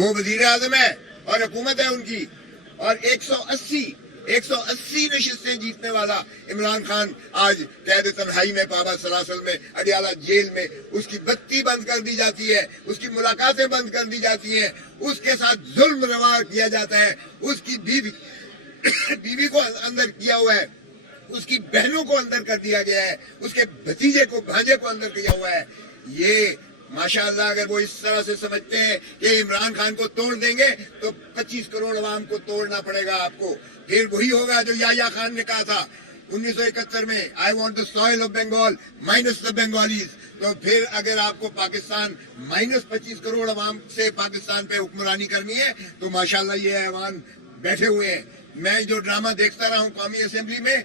वो वजीर आजम है और हुकूमत है उनकी, और 180 नशिस्तें जीतने वाला इमरान खान आज कैद तन्हाई में पाबा सलासल में अडियाला जेल में, उसकी बत्ती बंद कर दी जाती है, उसकी मुलाकातें बंद कर दी जाती हैं, उसके साथ जुल्म रवा किया जाता है, उसकी बीवी को अंदर किया हुआ है, उसकी बहनों को अंदर कर दिया गया है, उसके भतीजे को भांजे को अंदर किया हुआ है। ये माशाअल्लाह अगर वो इस तरह से समझते हैं कि इमरान खान को तोड़ देंगे तो 25 करोड़ अवाम को तोड़ना पड़ेगा आपको। फिर वही होगा जो याया खान ने कहा था 1971 में, I want the soil of Bengal minus the Bengalis. तो फिर अगर आपको पाकिस्तान माइनस 25 करोड़ अवाम से पाकिस्तान पे हुक्मरानी करनी है तो माशाअल्लाह ये ऐवान बैठे हुए हैं। मैं जो ड्रामा देखता रहा हूँ कौमी असेंबली में,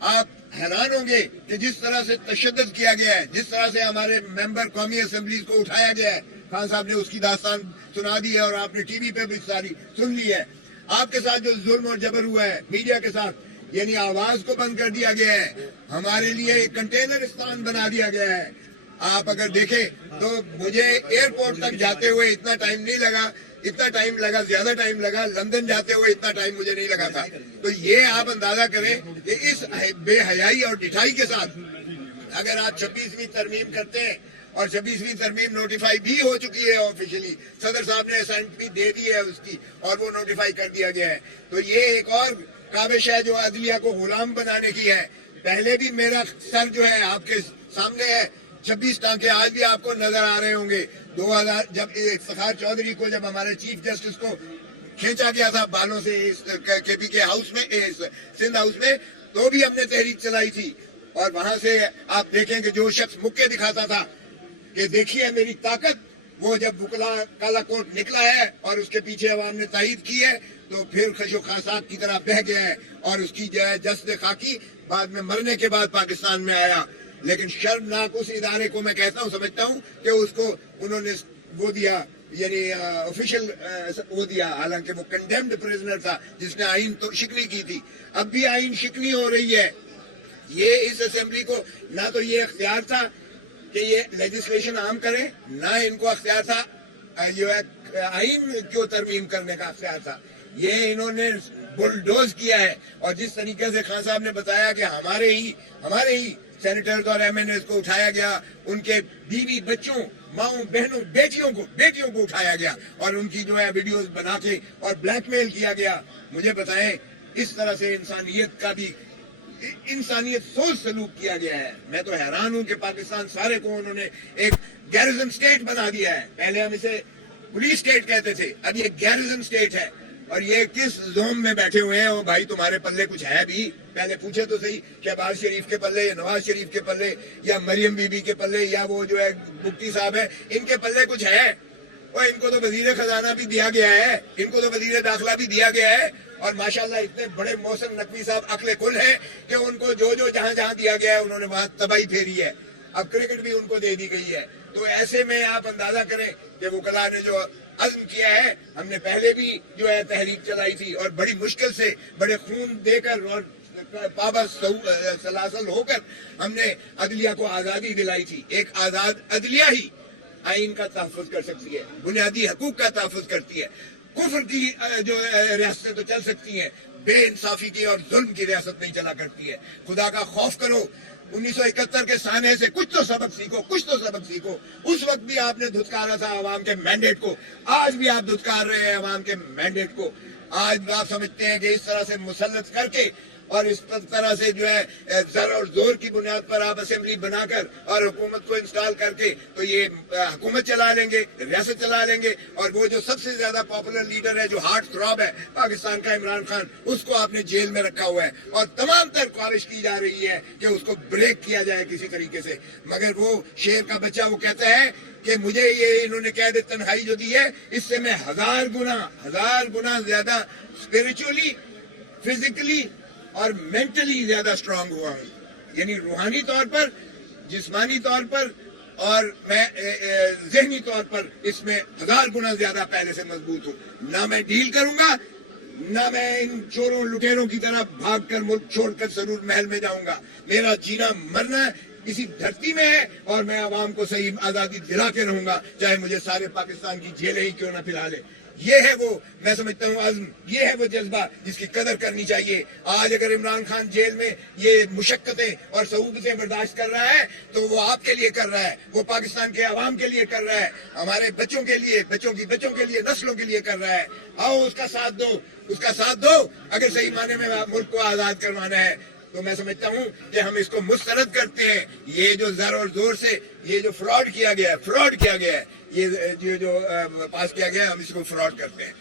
आप हैरान होंगे कि जिस तरह से तशद्दुद किया गया है, जिस तरह से हमारे मेंबर कौमी असेंबलीज को उठाया गया है, खान साहब ने उसकी दास्तान सुना दी है और आपने टीवी पे भी सारी सुन ली है। आपके साथ जो जुल्म और जबर हुआ है मीडिया के साथ, यानी आवाज को बंद कर दिया गया है, हमारे लिए एक कंटेनर स्थान बना दिया गया है। आप अगर देखें तो मुझे एयरपोर्ट तक जाते हुए इतना टाइम नहीं लगा, इतना टाइम लगा, ज्यादा टाइम लगा लंदन जाते हुए, इतना टाइम मुझे नहीं लगा था। तो ये आप अंदाजा करें कि इस बेहयाई और ढिठाई के साथ अगर आप 26वीं तरमीम करते हैं, और 26वीं तरमीम नोटिफाई भी हो चुकी है ऑफिशियली, सदर साहब ने असाइनमेंट भी दे दी है उसकी और वो नोटिफाई कर दिया गया है, तो ये एक और काबिश है जो अदलिया को गुलाम बनाने की है। पहले भी मेरा सर जो है आपके सामने है, 26 टांके आज भी आपको नजर आ रहे होंगे। 2000 जब इफ्तिखार चौधरी को जब हमारे चीफ जस्टिस को खींचा गया था बालों से इस केपी के हाउस में, सिंध हाउस में, तो भी हमने तहरीक चलाई थी। और वहां से आप देखें कि जो शख्स मुक्के दिखाता था कि देखिए मेरी ताकत, वो जब बुकला काला कोट निकला है और उसके पीछे अवाम ने तायीद की है तो फिर खशो खासाब की तरह बह गया है और उसकी जो है जस्द खाकी बाद में मरने के बाद पाकिस्तान में आया। लेकिन शर्मनाक उस इदारे को मैं कहता हूँ, समझता हूँ कि उसको उन्होंने वो दिया, यानी ऑफिशियल वो दिया, हालांकि वो कंडेम्ड प्रिजनर था जिसने आइन तो शिकनी की थी। अब भी आइन शिकनी हो रही है। ये इस असेंबली को ना तो ये अख्तियार था कि ये लेजिस्लेशन आम करें, ना इनको अख्तियार था जो है आइन को तरमीम करने का अख्तियार था। ये इन्होंने बुलडोज किया है। और जिस तरीके से खान साहब ने बताया कि हमारे ही सेनेटर्स और एमएनएस को उठाया गया, उनके बीवी बच्चों, माओ बहनों, बेटियों को उठाया गया और उनकी जो है वीडियोस बना के और ब्लैकमेल किया गया। मुझे बताएं, इस तरह से इंसानियत सोच सलूक किया गया है। मैं तो हैरान हूं कि पाकिस्तान सारे को उन्होंने एक गैरिजन स्टेट बना दिया है। पहले हम इसे पुलिस स्टेट कहते थे, अब ये गैरिजन स्टेट है। और ये किस जोम में बैठे हुए हैं? वो भाई तुम्हारे पल्ले कुछ है भी? पहले पूछे तो सही, शहबाज शरीफ के पल्ले या नवाज शरीफ के पल्ले या मरियम बीबी के पल्ले या वो जो है मुफ्ती साहब है, इनके पल्ले कुछ है? और इनको तो वजीर खजाना भी दिया गया है, इनको तो वजीर दाखिला भी दिया गया है। और माशाल्लाह इतने बड़े मोहसिन नकवी साहब अक्ल कुल है कि उनको जो जहां दिया गया है उन्होंने वहां तबाही फेरी है। अब क्रिकेट भी उनको दे दी गई है। तो ऐसे में आप अंदाजा करें कि वकला ने जो अज़्म किया है, हमने पहले भी जो है तहरीक चलाई थी और बड़ी मुश्किल से बड़े खून देकर और पाबंद सलासल होकर हमने अदलिया को आजादी दिलाई थी। एक आजाद अदलिया ही आइन का तहफ़्फ़ुज़ कर सकती है, बुनियादी हकूक का तहफ़्फ़ुज़ करती है। कुफ्र की जो रियासतें तो चल सकती हैं, बेइंसाफी की और जुल्म की रियासत नहीं चला करती है। खुदा का खौफ करो। 1971 के सामने से कुछ तो सबक सीखो। उस वक्त भी आपने धुतकारा था अवाम के मैंडेट को, आज भी आप धुतकार रहे हैं अवाम के मैंडेट को। आज आप समझते हैं कि इस तरह से मुसल्लत करके और इस तरह से जो है जर और जोर की बुनियाद पर आप असेंबली बनाकर और हुकूमत को इंस्टॉल करके तो ये हुकूमत चला लेंगे, रियासत चला लेंगे। और वो जो सबसे ज्यादा पॉपुलर लीडर है, जो हार्ट थ्रॉब है पाकिस्तान का, इमरान खान, उसको आपने जेल में रखा हुआ है और तमाम तर ख्वाहिश की जा रही है कि उसको ब्रेक किया जाए किसी तरीके से। मगर वो शेर का बच्चा वो कहता है कि मुझे ये इन्होंने कैद तन्हाई जो दी है, इससे मैं हजार गुना ज्यादा स्पिरिचुअली, फिजिकली और मेंटली ज्यादा स्ट्रांग हुआ हूं। यानी रूहानी तौर पर, जिस्मानी तौर पर और मैं ज़हनी तौर पर इसमें 1000 गुना ज्यादा पहले से मजबूत हूं। ना मैं डील करूंगा, ना मैं इन चोरों लुटेरों की तरह भागकर मुल्क छोड़कर जरूर महल में जाऊंगा। मेरा जीना मरना इसी धरती में है और मैं आवाम को सही आज़ादी दिला के रहूंगा, चाहे मुझे सारे पाकिस्तान की जेलें ही क्यों ना फिलहा ले। ये है वो, मैं समझता हूँ अज़्म, ये है वो जज्बा जिसकी कदर करनी चाहिए। आज अगर इमरान खान जेल में ये मुशक्कतें और सऊबतें बर्दाश्त कर रहा है तो वो आपके लिए कर रहा है, वो पाकिस्तान के अवाम के लिए कर रहा है, हमारे बच्चों के लिए, बच्चों के लिए, नस्लों के लिए कर रहा है। आओ उसका साथ दो, उसका साथ दो। अगर सही माने में मुल्क को आज़ाद करवाना है तो मैं समझता हूँ कि हम इसको मुस्तरद करते हैं। ये जो ज़र और जोर से ये जो फ्रॉड किया गया है, ये जो पास किया गया है, हम इसको फ्रॉड करते हैं।